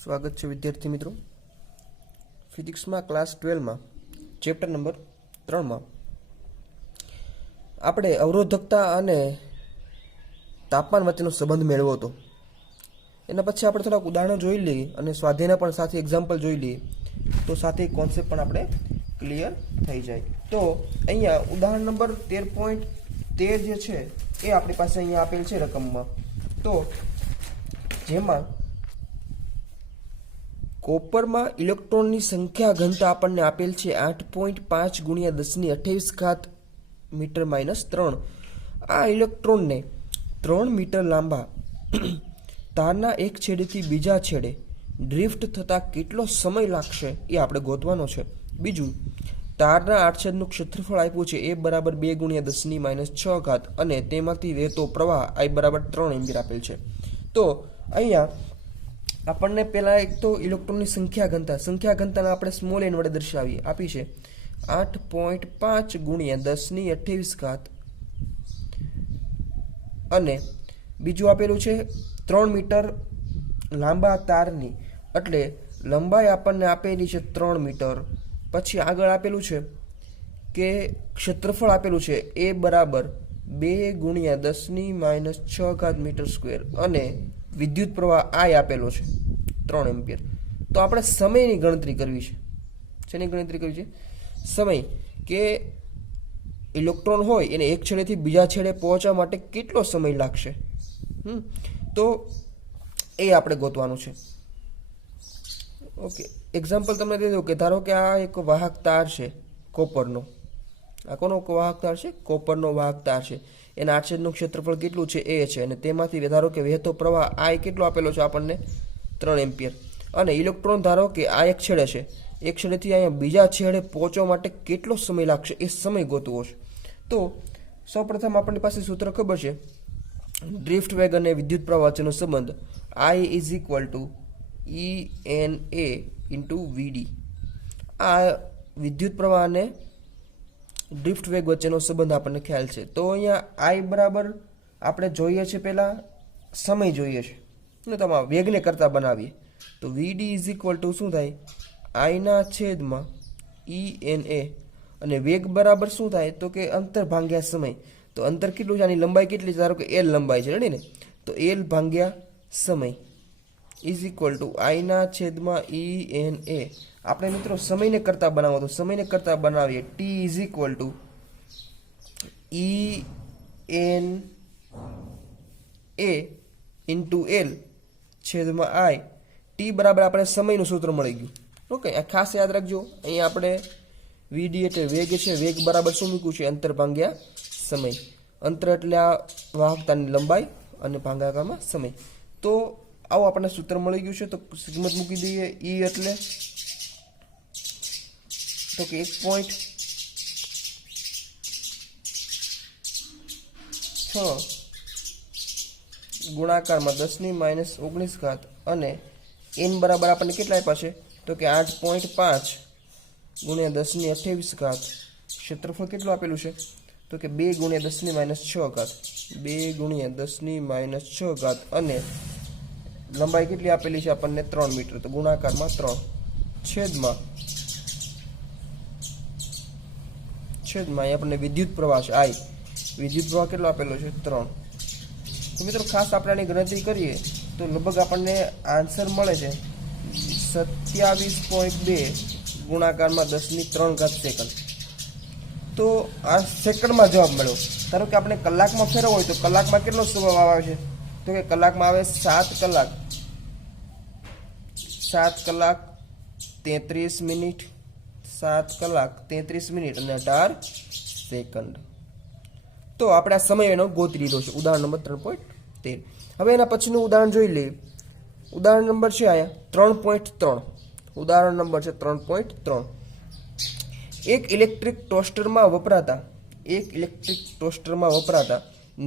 સ્વાગત છે વિદ્યાર્થી મિત્રો. ફિઝિક્સમાં ક્લાસ 12માં ચેપ્ટર નંબર 3માં આપણે અવરોધકતા અને તાપમાન વચ્ચેનો સંબંધ મેળવ્યો હતો. એના પછી આપણે થોડાક ઉદાહરણો જોઈ લઈએ અને સ્વાધ્યાયના પણ સાથે એક્ઝામ્પલ જોઈ લઈએ તો સાથે કોન્સેપ્ટ પણ આપણે ક્લિયર થઈ જાય. તો અહીંયા ઉદાહરણ નંબર 13.13 જે છે એ આપણી પાસે અહીંયા આપેલ છે રકમમાં. તો જેમાં કોપરમાં ઇલેક્ટ્રોનની સંખ્યા ઘનતા આપણને આપેલ છે 8.5 ગુણ્યા 10⁻28 મીટર માઇનસ 3. આ ઇલેક્ટ્રોનને 3 મીટર લાંબા તારના એક છેડેથી બીજા છેડે ડ્રિફ્ટ થતાં કેટલો સમય લાગશે એ આપણે ગોતવાનો છે. બીજું, તારના આડછેદનું ક્ષેત્રફળ આપ્યું છે એ બરાબર 2 ગુણ્યા 10⁻6 અને તેમાંથી વહેતો પ્રવાહ I બરાબર 3 એમ્પીયર આપેલ છે. તો અહીંયા આપણને પહેલાં એક તો ઇલેક્ટ્રોનની સંખ્યા ઘનતાને આપણે સ્મોલ એન વડે દર્શાવીએ આપી છે 8.5 ગુણ્યા 10⁻28 અને બીજું આપેલું છે 3 મીટર લાંબા તારની, એટલે લંબાઈ આપણને આપેલી છે 3 મીટર. પછી આગળ આપેલું છે કે ક્ષેત્રફળ આપેલું છે એ બરાબર 2 ગુણ્યા 10⁻6 મીટર સ્ક્વેર અને વિદ્યુત પ્રવાહ I આપેલો છે 3 એમ્પિયર. તો આપણે સમયની ગણતરી કરવી છે. શેની ગણતરી કરવી છે? સમય, કે ઇલેક્ટ્રોન હોય એને એક છેડેથી બીજા છેડે પહોંચવા માટે કેટલો સમય લાગશે. તો એ આપણે ગોતવાનું છે. ઓકે, એક્ઝામ્પલ તમને દઈ દઉં કે ધારો કે આ એક વાહક તાર છે કોપરનો. આ કોનો વાહક તાર છે? કોપરનો વાહક તાર છે. એના આડછેદનું ક્ષેત્રફળ કેટલું છે એ છે અને તેમાંથી ધારો કે વહેતો પ્રવાહ I કેટલો આપેલો છે આપણને 3 એમ્પિયર. અને ઇલેક્ટ્રોન ધારો કે આ એક છેડે છે, એક છેડેથી અહીંયા બીજા છેડે પહોંચવા માટે કેટલો સમય લાગશે એ સમય ગોતવો છે. તો સૌપ્રથમ આપણી પાસે સૂત્ર ખબર છે, ડ્રિફ્ટ વેગ અને વિદ્યુત પ્રવાહ વચ્ચેનો સંબંધ I is equal to ENA into VD. આ વિદ્યુત પ્રવાહ અને ડ્રિફ્ટ વેગ વચ્ચેનો સંબંધ આપણને ખ્યાલ છે. તો અહીંયા I બરાબર આપણે જોઈએ છે, પહેલાં સમય જોઈએ છે ને તમારે વેગને કરતાં બનાવીએ તો VD ઇઝ ઇક્વલ ટુ શું થાય? Iના છેદમાં ENA અને વેગ બરાબર શું થાય? તો કે અંતર ભાગ્યા સમય. તો અંતર કેટલું છે? આની લંબાઈ કેટલી છે? ધારો કે L લંબાઈ છે, રેડી ને? તો L ભાગ્યા સમય ઇઝ ઇક્વલ ટુ Iના છેદમાં ENA. આપણે મિત્રો સમયને કરતાં બનાવો તો સમયને કરતાં બનાવીએ T is equal to ENA into L છેદમાં I. T બરાબર આપણે સમયનું સૂત્ર મળી ગયું. ઓકે, આ ખાસ યાદ રાખજો. અહીંયા આપણે VD એટલે વેગ છે, વેગ બરાબર શું મૂક્યું છે? અંતર ભાગ્યા સમય. અંતર એટલે આ વાહકતાની લંબાઈ અને ભાગાકારમાં સમય. તો આવું આપણને સૂત્ર મળી ગયું છે. તો કિંમત મૂકી દઈએ. E એટલે તો કે 1.6 ગુણાકારમાં 10⁻19 અને N બરાબર આપણને કેટલા આપ્યા છે? તો કે 8.5 ગુણ્યા 10⁻28. ક્ષેત્રફળ કેટલું આપેલું છે? તો કે 2 ગુણ્યા 10⁻6. 2 ગુણ્યા 10⁻6 અને લંબાઈ કેટલી આપેલી છે આપણને? 3 મીટર. તો ગુણાકારમાં 3 છેદમાં અહીં આપણને વિદ્યુત પ્રવાહ છે I. વિદ્યુત પ્રવાહ કેટલો આપેલો છે? 3. તો મિત્રો ખાસ આપણે આની ગણતરી કરીએ તો લગભગ આપણને આન્સર મળે છે 27.2 ગુણાકારમાં 10⁻³ સેકન્ડ. તો આ સેકન્ડમાં જવાબ મળ્યો. ધારો કે આપણે કલાકમાં ફેરવો હોય તો કલાકમાં કેટલો સમય આવે છે? તો કે કલાકમાં આવે 7 કલાક 33 મિનિટ, 7 કલાક 33 મિનિટ અને 18 સેકન્ડ. તો આપણે આ સમય એનો ગોતી લીધો છે, ઉદાહરણ નંબર 3.13. હવે એના પછીનું ઉદાહરણ જોઈ લઈએ. ઉદાહરણ નંબર છે અહીંયા 3.3. ઉદાહરણ નંબર છે 3.3. એક ઇલેક્ટ્રિક ટોસ્ટરમાં વપરાતા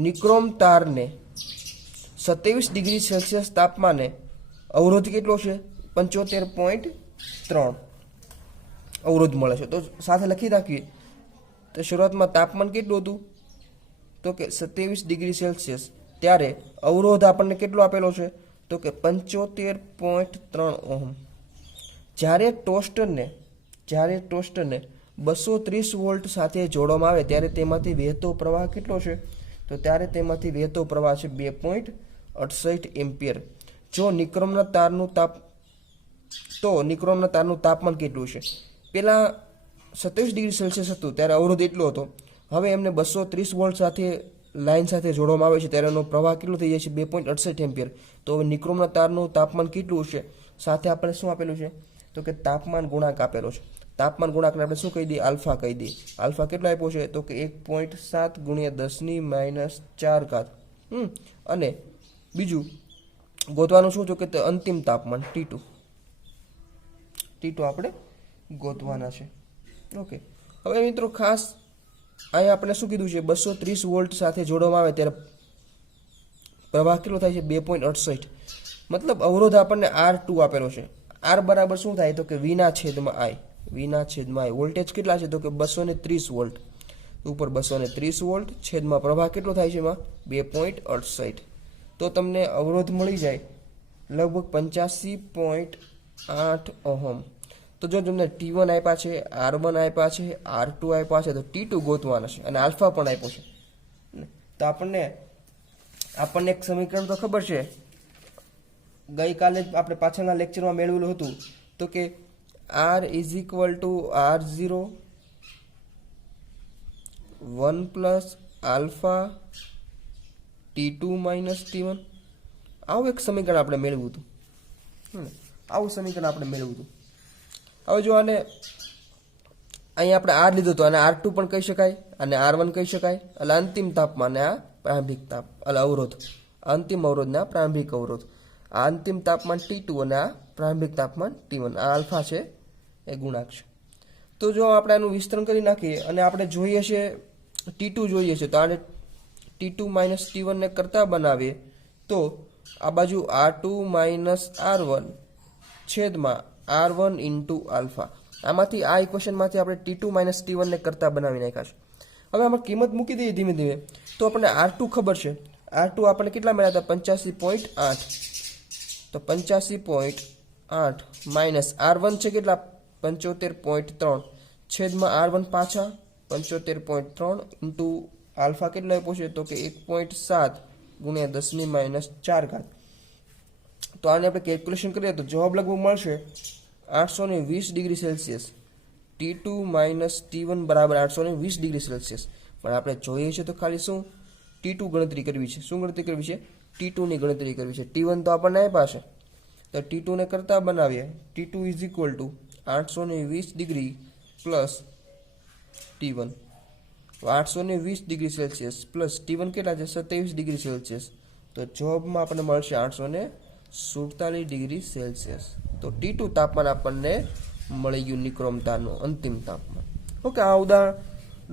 નિક્રોમ તારને 27 ડિગ્રી સેલ્સિયસ તાપમાને અવરોધ કેટલો છે? 75.3 અવરોધ મળે છે. તો સાથે લખી રાખીએ. તો શરૂઆતમાં તાપમાન કેટલું હતું? તો કે 27 ડિગ્રી સેલ્સિયસ. ત્યારે અવરોધ આપણને કેટલો આપેલો છે? તો કે 75.3 ઓહમ. જ્યારે ટોસ્ટરને 230 વોલ્ટ સાથે જોડવામાં આવે ત્યારે તેમાંથી વહેતો પ્રવાહ કેટલો છે? તો ત્યારે તેમાંથી વહેતો પ્રવાહ છે 2.68 એમ્પિયર. જો નિક્રોમના તારનું તાપમાન કેટલું છે? પહેલાં 27 ડિગ્રી સેલ્સિયસ હતું ત્યારે અવરોધ એટલો હતો. હવે એમને 230 વોલ્ટ સાથે લાઇન સાથે જોડવામાં આવે છે ત્યારે એનો પ્રવાહ કેટલો થઈ જાય છે? 2.68 એમ્પિયર. તો હવે નિક્રોમના તારનું તાપમાન કેટલું છે? સાથે આપણે શું આપેલું છે? તો કે તાપમાન ગુણાંક આપેલો છે. તાપમાન ગુણાંકને આપણે શું કહી દઈએ? આલ્ફા કહી દઈએ. આલ્ફા કેટલો આપ્યો છે? તો કે 1.7 × 10⁻⁴. અને બીજું ગોતવાનું શું? તો કે અંતિમ તાપમાન T2 આપણે ગોતવાના છે. ઓકે, હવે મિત્રો ખાસ અહીંયા આપણે શું કીધું છે? 230 વોલ્ટ સાથે જોડવામાં આવે ત્યારે પ્રવાહ કેટલો થાય છે? 2.68. મતલબ અવરોધ આપણને R2 આપેલો છે. R બરાબર શું થાય? તો કે V/I. વોલ્ટેજ કેટલા છે? તો કે 230 વોલ્ટ. ઉપર 230 વોલ્ટ છેદમાં પ્રવાહ કેટલો થાય છે? એમાં 2.68. તો તમને અવરોધ મળી જાય લગભગ 85.8 ઓહમ. તો જો તમને T1 આપ્યા છે, R1 આપ્યા છે, R2 આપ્યા છે, તો T2 ગોતવાના છે અને આલ્ફા પણ આપ્યો છે. તો આપણને એક સમીકરણ તો ખબર છે, ગઈકાલે આપણે પાછળના લેક્ચરમાં મેળવેલું હતું. તો કે R = R0 1 + alpha T2 - T1. આવું એક સમીકરણ આપણે મેળવ્યું હતું. હવે જો આને અહીંયા આપણે R લીધું હતું અને R2 પણ કહી શકાય અને R1 કહી શકાય. એટલે અંતિમ તાપમાન આ પ્રારંભિક અવરોધ, અંતિમ અવરોધને આ પ્રારંભિક અવરોધ. આ અંતિમ તાપમાન T2 અને આ પ્રારંભિક તાપમાન T1. આ આલ્ફા છે, એ ગુણાંક છે. તો જો આપણે આનું વિસ્તરણ કરી નાખીએ અને આપણે જોઈએ છે T2 જોઈએ છે, તો આને T2 - T1 ને કરતા બનાવીએ તો આ બાજુ R2 - R1 છેદમાં R1 × આલ્ફા. આમાંથી આ ઇક્વેશનમાંથી આપણે T2 - T1 ને કરતા બનાવી નાખ્યા છે. હવે આમાં કિંમત મૂકી દઈએ ધીમે ધીમે તો આપણને R2 ખબર છે. R2 આપણને કેટલા મળ્યા હતા? 85.8. તો 85.8 માઇનસ R1 છે કેટલા? 75.3 છેદમાં R1 પાછા 75.3 × આલ્ફા કેટલા આપ્યો છે? તો કે 1.7 × 10⁻⁴. તો આને આપણે કેલ્ક્યુલેશન કરીએ તો જવાબ લગભગ મળશે 820 ડિગ્રી સેલ્સિયસ. T2 - T1 બરાબર 820 ડિગ્રી સેલ્સિયસ. પણ આપણે જોઈએ છે તો ખાલી શું? T2 ગણતરી કરવી છે. શું ગણતરી કરવી છે? T2 ની ગણતરી કરવી છે. T1 તો આપણને આપ્યા છે, તો T2 ને કરતા બનાવીએ. T2 = 820 degree plus T1. 820 degree Celsius plus T1 કેટલા છે? 27 ડિગ્રી સેલ્સિયસ. તો જવાબમાં આપણને મળશે 847 ડિગ્રી સેલ્સિયસ. તો T2 તાપમાન આપણને મળી ગયું નિક્રોમ તારનું અંતિમ તાપમાન. ઓકે, આ ઉદાહરણ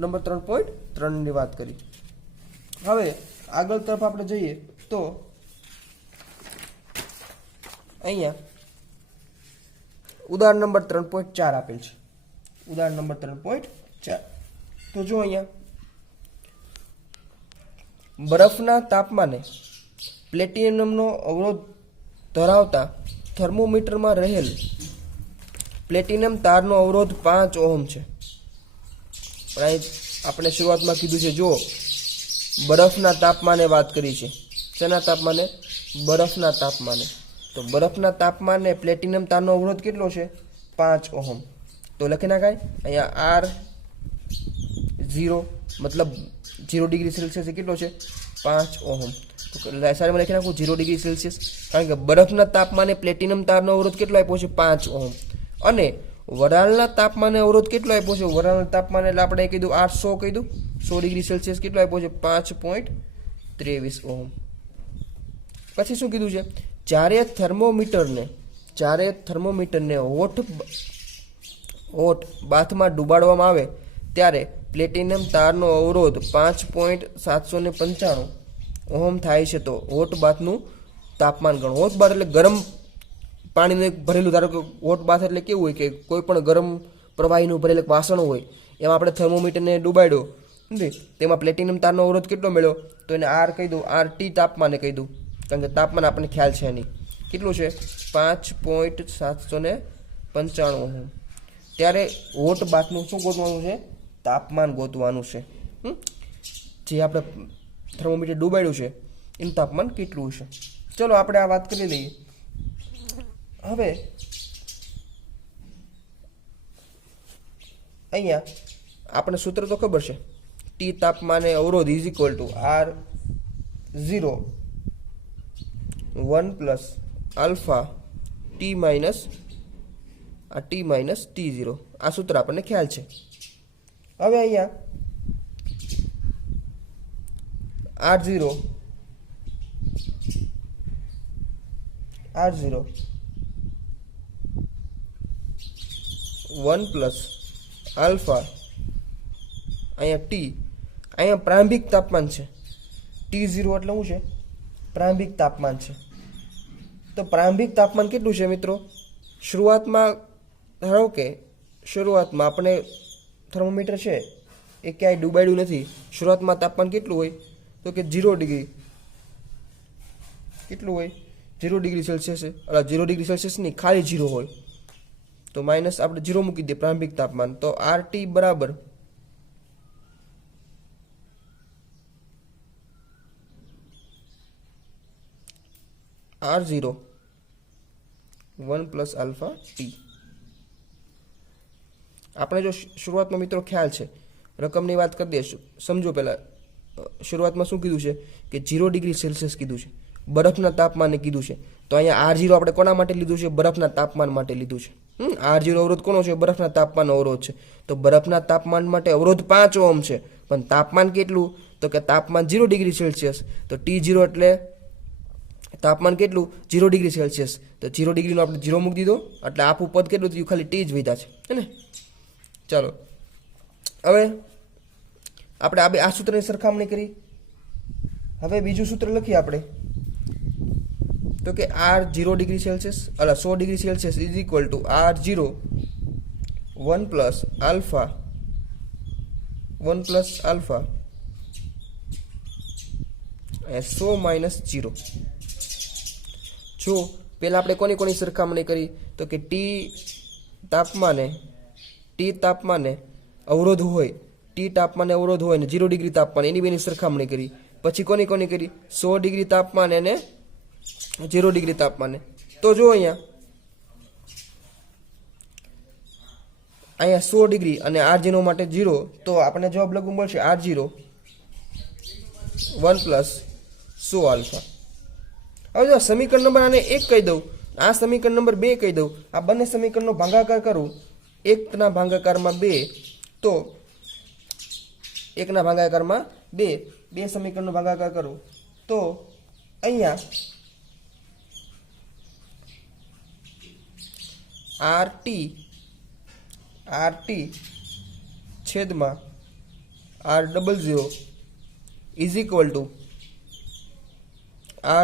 નંબર 3.3 ની વાત કરી. હવે આગળ તરફ આપણે જઈએ તો અહીંયા ઉદાહરણ નંબર 3.4 આપેલ છે. ઉદાહરણ નંબર 3.4. તો જો અહીંયા બરફના તાપમાને પ્લેટિનમનો અવરોધ ધરાવતા થર્મોમીટરમાં રહેલ પ્લેટિનમ તારનો અવરોધ 5 ઓહમ છે. પણ અહીં આપણે શરૂઆતમાં કીધું છે, જો બરફના તાપમાને વાત કરી છે. શેના તાપમાને? બરફના તાપમાને. તો બરફના તાપમાને પ્લેટિનમ તારનો અવરોધ કેટલો છે? 5 ઓહમ. તો લખી નાખાય અહીંયા R0 મતલબ 0 ડિગ્રી સેલ્સિયસ કેટલો છે? 5 ઓહમ. તો સારીમાં લખી નાખું 0 ડિગ્રી સેલ્સિયસ, કારણ કે બરફના તાપમાને પ્લેટિનમ તારનો અવરોધ કેટલો આપ્યો છે? 5 ઓહમ. અને વરાળના તાપમાને અવરોધ કેટલો આપ્યો છે? વરાળના તાપમાને એટલે આપણે કીધું 800 કીધું 100 ડિગ્રી સેલ્સિયસ કેટલો આપ્યો છે? 5.23 ઓહમ. પછી શું કીધું છે? જ્યારે થર્મોમીટરને હોટ બાથમાં ડુબાડવામાં આવે ત્યારે પ્લેટિનમ તારનો અવરોધ 5.795 ઓહમ થાય છે. તો હોટ બાથનું તાપમાન ગણો. હોટ બાથ એટલે ગરમ પાણીનું ભરેલું, ધારો કે હોટ બાથ એટલે કેવું હોય કે કોઈ પણ ગરમ પ્રવાહીનું ભરેલું વાસણ હોય, એમાં આપણે થર્મોમીટરને ડુબાડ્યો નથી, તેમાં પ્લેટિનમ તારનો અવરોધ કેટલો મળ્યો? તો એને R કહી દઉં, RT તાપમાને કહી દઉં, કારણ કે તાપમાન આપણને ખ્યાલ છે નહીં. કેટલું છે 5.795 ઓહમ. ત્યારે વોટ બાથનું શું ગોતવાનું છે? તાપમાન ગોતવાનું છે. જે આપણે થર્મોમીટર ડૂબાડ્યું છે એનું તાપમાન કેટલું છે. ચલો આપણે આ વાત કરી લઈએ. હવે અહીંયા આપણે સૂત્ર તો ખબર છે, ટી તાપમાને અવરોધ is equal to R0 1 plus alpha T minus T0. આ સૂત્ર આપણને ખ્યાલ છે. હવે અહીંયા R0 1 પ્લસ આલ્ફા અહીંયા ટી, અહીંયા પ્રારંભિક તાપમાન છે. T0 એટલે શું છે? પ્રારંભિક તાપમાન છે. તો પ્રારંભિક તાપમાન કેટલું છે મિત્રો? શરૂઆતમાં ધારો કે શરૂઆતમાં આપણે થર્મોમીટર છે એ ક્યાંય ડૂબાડ્યું નથી. શરૂઆતમાં તાપમાન કેટલું હોય? તો કે 0 ડિગ્રી. કેટલું હોય? 0 ડિગ્રી સેલ્સિયસ. 0 ડિગ્રી સેલ્સિયસ નહીં, ખાલી 0 હોય. તો માઇનસ આપણે 0 મૂકી દઈએ પ્રારંભિક તાપમાન. તો RT બરાબર R0 1 પ્લસ આલ્ફા ટી. આપણે જો શરૂઆતમાં મિત્રો ખ્યાલ છે, રકમની વાત કરી દઈશું. સમજો પહેલાં શરૂઆતમાં શું કીધું છે કે 0 ડિગ્રી સેલ્સિયસ કીધું છે, બરફના તાપમાને કીધું છે. તો અહીંયા R0 આપણે કોના માટે લીધું છે? બરફના તાપમાન માટે લીધું છે. R0 અવરોધ કોનો છે? બરફના તાપમાનનો અવરોધ છે. તો બરફના તાપમાન માટે અવરોધ 5 ઓહમ છે, પણ તાપમાન કેટલું? તો કે તાપમાન 0 ડિગ્રી સેલ્સિયસ. તો T0 એટલે તાપમાન કેટલું? 0 ડિગ્રી સેલ્સિયસ. તો 0 ડિગ્રીનો આપણે 0 મૂકી દીધો એટલે આખું પદ કેટલું થયું? ખાલી ટી જ વધ્યા છે, હે ને? ચાલો હવે આપણે આ સૂત્રની સરખામણી કરી. હવે બીજું સૂત્ર લખીએ આપણે. તો કે R0 degree Celsius 100 degree Celsius is equal to R0 1 plus alpha 100 minus 0. જો પહેલાં આપણે કોની સરખામણી કરી? તો કે ટી તાપમાને અવરોધ હોય, ટી તાપમાને અવરોધ હોય ને 0 ડિગ્રી તાપમાન, એની બેની સરખામણી કરી. પછી કોની કરી? 100 ડિગ્રી તાપમાને અને 0 ડિગ્રી તાપમાને. તો જો અહીંયા 100 ડિગ્રી અને R0 માટે 0, તો આપણે જવાબ લખવું મળશે R0 1 પ્લસ 100 આલ્ફા. હવે જો સમીકરણ નંબર આને 1 કહી દઉં, આ સમીકરણ નંબર 2 કહી દઉં, આ બંને સમીકરણનો ભાગાકાર કરું, 1ના ભાગાકારમાં 2, તો 1ના ભાગાકારમાં 2 સમીકરણનો ભાગાકાર કરું તો અહીંયા RT છેદમાં R00 is equal to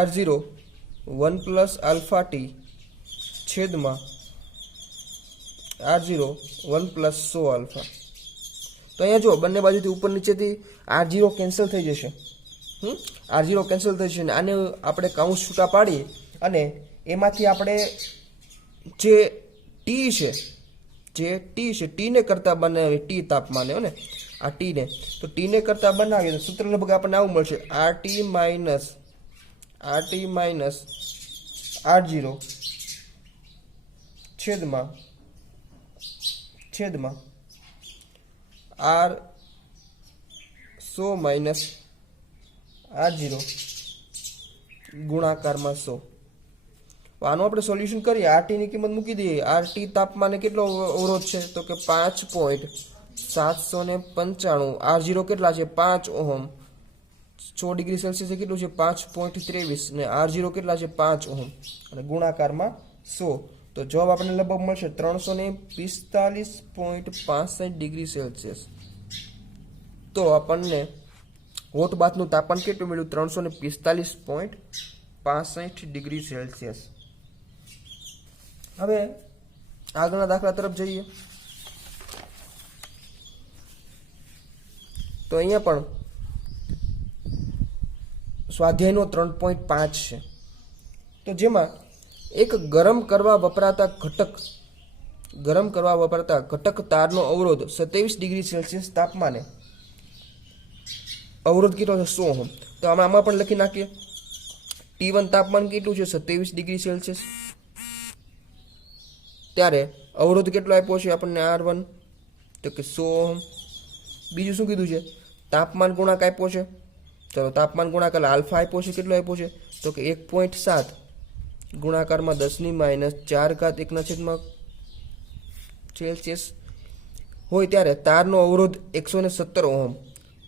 R0 1 plus alpha T છેદમાં R0 1 પ્લસ 100 આલ્ફા. તો અહીંયા જો બંને બાજુથી ઉપર નીચેથી R0 કેન્સલ થઈ જશે. R0 કેન્સલ થઈ જશે ને આને આપણે કાઉન્સ છૂટા પાડીએ અને એમાંથી આપણે જે ટીને કરતાં બનાવીએ, ટી તાપમાને ને આ ટીને, તો ટીને કરતાં બનાવીએ તો સૂત્ર લગભગ આપણને આવું મળશે RT માઇનસ R0 છેદમાં R100 માઇનસ R0 ગુણાકારમાં 100. આનું આપણે સોલ્યુશન કરીએ. RT ની કિંમત મૂકી દઈએ. RT તાપમાને કેટલો અવરોધ છે? તો કે 5.795. R0 કેટલા છે? 5 ઓહમ. 100 ડિગ્રી સેલ્સિયસ કેટલું છે? 5.23 ને R0 કેટલા છે? 5 ઓહમ અને ગુણાકારમાં 100. તો જવાબ આપણને લગભગ મળશે 345.65 ડિગ્રી સેલ્સિયસ. તો આપણને હોટ બાથનું તાપમાન કેટલું મળ્યું? 345.65 ડિગ્રી સેલ્સિયસ. હવે આગળના દાખલા તરફ જઈએ. તો અહીંયા પણ સ્વાધ્યાયનો 3.5 છે. તો જેમાં એક ગરમ કરવા વપરાતા ઘટક તારનો અવરોધ 27 ડિગ્રી સેલ્સિયસ તાપમાને અવરોધ કેટલો છે 100 ઓહમ. તો આમાં પણ લખી નાખીએ. T1 તાપમાન કેટલું છે 27 ડિગ્રી સેલ્સિયસ, ત્યારે અવરોધ કેટલો આપ્યો છે આપણને R1 તો કે 100 ઓહમ. બીજું શું કીધું છે તાપમાન ગુણાંક આપ્યો છે. ચલો તાપમાન ગુણાકાર આલ્ફા આપ્યો છે, કેટલો આપ્યો છે તો કે 1.7 ગુણાકારમાં 10⁻⁴ 1/છેદમાં સેલ્સિયસ હોય ત્યારે તારનો અવરોધ 117 ઓહમ.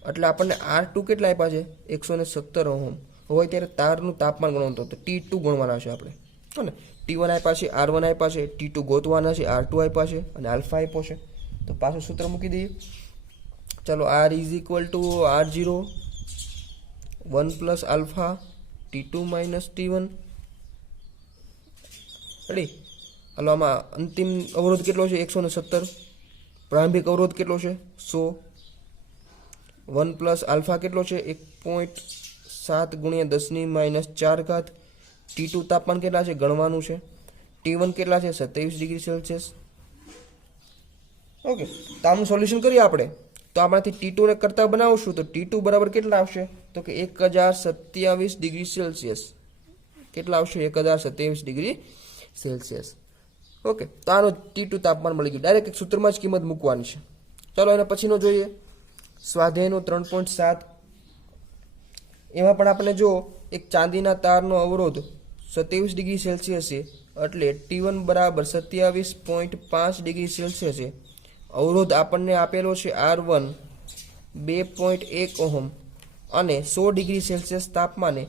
એટલે આપણને R2 કેટલા આપ્યા છે 117 ઓહમ હોય ત્યારે તારનું તાપમાન ગણવાનું તો T2 ગણવાના છે આપણે, હો ને. T1 આપ્યા છે, R1 આપ્યા છે, T2 ગોતવાના છે, R2 આપ્યા છે અને આલ્ફા આપ્યો છે. તો પાછું સૂત્ર મૂકી દઈએ. ચલો R = R0 1 + alpha T2 - T1. Ready. હાલો આમાં અંતિમ અવરોધ કેટલો છે 117, પ્રારંભિક અવરોધ કેટલો છે 100, 1 + આલ્ફા કેટલો છે 1.7 × 10⁻⁴. T2 તાપમાન કેટલા છે ગણવાનું છે. T1 કેટલા છે 27 ડિગ્રી સેલ્સિયસ. ઓકે, તો આનું સોલ્યુશન કરીએ આપણે. તો આપણાથી T2 ને કરતા બનાવશું તો T2 બરાબર કેટલા આવશે તો કે 1027 ડિગ્રી સેલ્સિયસ. કેટલા આવશે 1027 ડિગ્રી સેલ્સિયસ. ઓકે, તો આનો T2 તાપમાન મળી ગયું. ડાયરેક્ટ એક સૂત્રમાં જ કિંમત મૂકવાની છે. ચાલો એના પછીનો જોઈએ સ્વાધ્યાયનો 3.7. એમાં પણ આપણે જો એક ચાંદીના તારનો અવરોધ 27 ડિગ્રી સેલ્સિયસ છે એટલે T1 બરાબર 27.5 ડિગ્રી સેલ્સિયસ છે. અવરોધ આપણને આપેલો છે R1 2.1 ઓહમ અને 100 ડિગ્રી સેલ્સિયસ તાપમાને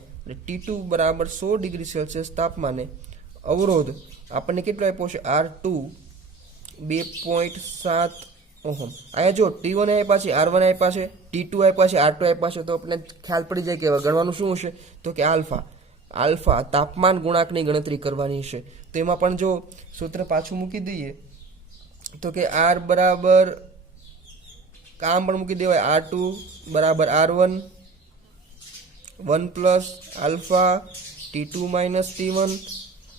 T2 બરાબર 100 ડિગ્રી સેલ્સિયસ તાપમાને અવરોધ આપણને કેટલો આપ્યો છે R2 2.7 ઓહમ. અહીંયા જો T1 આપ્યા છે, R1 આપ્યા છે, T2 આપ્યા છે, R2 આપ્યા છે, તો આપણને ખ્યાલ પડી જાય કે ગણવાનું શું હશે તો કે આલ્ફા તાપમાન ગુણાંકની ગણતરી કરવાની છે. તો એમાં પણ જો સૂત્ર પાછું મૂકી દઈએ તો કે R બરાબર કામ પણ મૂકી દેવાય R2 બરાબર R1 1 + આલ્ફા T2 - T1.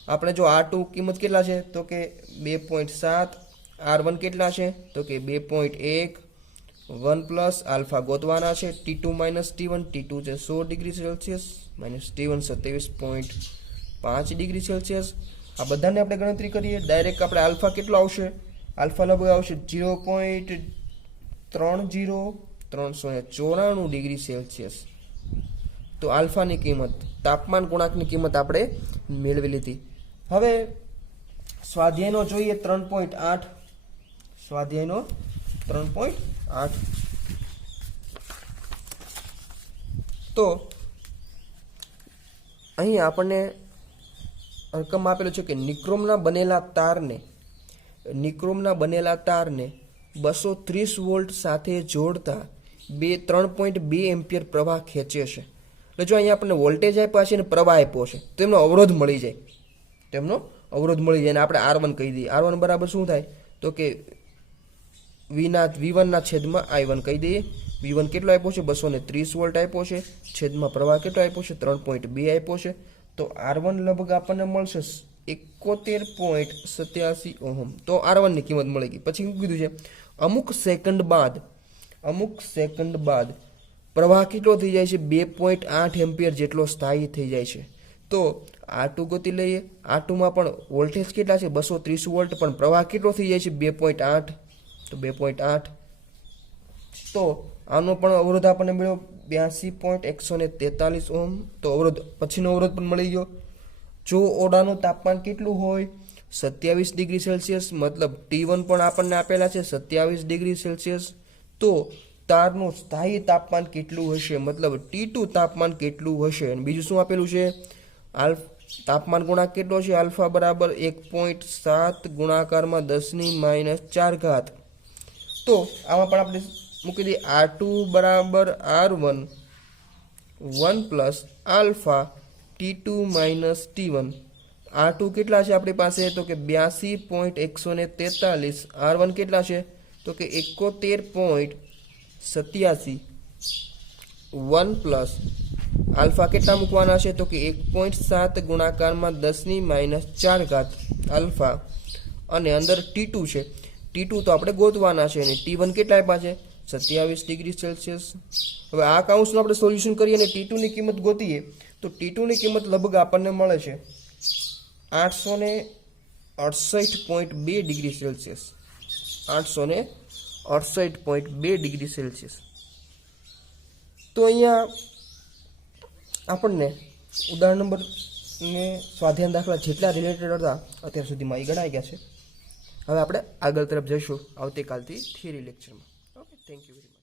આપણે જો R2 કિંમત કેટલા છે તો કે 2.7, R1 કેટલા છે તો કે 2.1, 1 + આલ્ફા ગોતવાના છે T2 - T1. T2 છે 100 degree Celsius T1 27.5 degree Celsius. આ બધાને આપણે ગણતરી કરીએ. ડાયરેક્ટ આપણે આલ્ફા કેટલો આવશે, આલ્ફા લગભગ આવશે 0.30394 ડિગ્રી સેલ્સિયસ. તો આલ્ફાની કિંમત, તાપમાન ગુણાંકની કિંમત આપણે મેળવી લીધી. હવે સ્વાધ્યાયનો જોઈએ 3.8. સ્વાધ્યાયનો 3.8. તો અહીં આપણને રકમ આપેલું છે કે નિક્રોમના બનેલા તારને 230 વોલ્ટ સાથે જોડતા 3.2 એમ્પિયર પ્રવાહ ખેંચે છે. એટલે જો અહીંયા આપણને વોલ્ટેજ આપ્યા છે અને પ્રવાહ આપ્યો છે તો એમનો અવરોધ મળી જાય. અને આપણે R1 કહી દઈએ. R1 બરાબર શું થાય તો કે V1/I1 કહી દઈએ. V1 કેટલો આપ્યો છે 230 વોલ્ટ આપ્યો છે, છેદમાં પ્રવાહ કેટલો આપ્યો છે 3.2 આપ્યો છે. તો R1 લગભગ આપણને મળશે 71.87 ઓહમ. તો R1 ની કિંમત મળી ગઈ. પછી શું કીધું છે અમુક સેકન્ડ બાદ પ્રવાહ કેટલો થઈ જાય છે 2.8 એમ્પિયર જેટલો સ્થાયી થઈ જાય છે. તો R2 ગતિ લઈએ. R2માં પણ વોલ્ટેજ કેટલા છે 230 વોલ્ટ, પણ પ્રવાહ કેટલો થઈ જાય છે 2.8. તો 2.8. તો આનો પણ અવરોધ આપણને મળ્યો 82.143 ઓહમ. તો પછીનો અવરોધ પણ મળી ગયો. જો ઓરડાનું તાપમાન કેટલું હોય 27 ડિગ્રી સેલ્સિયસ, મતલબ T1 પણ આપણને આપેલા છે 27 ડિગ્રી સેલ્સિયસ, તો તારનું સ્થાયી તાપમાન કેટલું હશે, મતલબ T2 તાપમાન કેટલું હશે. અને બીજું શું આપેલું છે તાપમાન ગુણાંક કેટલો છે આલ્ફા બરાબર 1.7 ગુણાકારમાં 10⁻⁴. તો આમાં પણ આપણે મૂકી દઈએ R2 બરાબર R1 1 + alpha T2 - T1. R2 કેટલા છે આપણી પાસે તો કે 82.143. R1 કેટલા છે તો કે 71.87. 1 + આલ્ફા કેટલા મૂકવાના છે? તો કે 1.7 ગુણાકારમાં 10⁻⁴ આલ્ફા, અને અંદર T2 છે. T2 તો આપણે ગોતવાના છે, અને T1 કેટલા આપ્યા છે? 27 ડિગ્રી સેલ્સિયસ. હવે આ કાઉન્સનું આપણે સોલ્યુશન કરીએ અને T2 ની કિંમત ગોતીએ તો T2 ની કિંમત લગભગ આપણને મળે છે 868.2 ડિગ્રી સેલ્સિયસ. 868.2 degree Celsius. તો અહીંયા આપણને ઉદાહરણ નંબર ને સ્વાધ્યાય દાખલા જેટલા રિલેટેડ હતા અત્યાર સુધીમાં એ ગણાઈ ગયા છે. હવે આપણે આગળ તરફ જઈશું આવતીકાલથી થિયરી લેક્ચરમાં. Okay, thank you very much.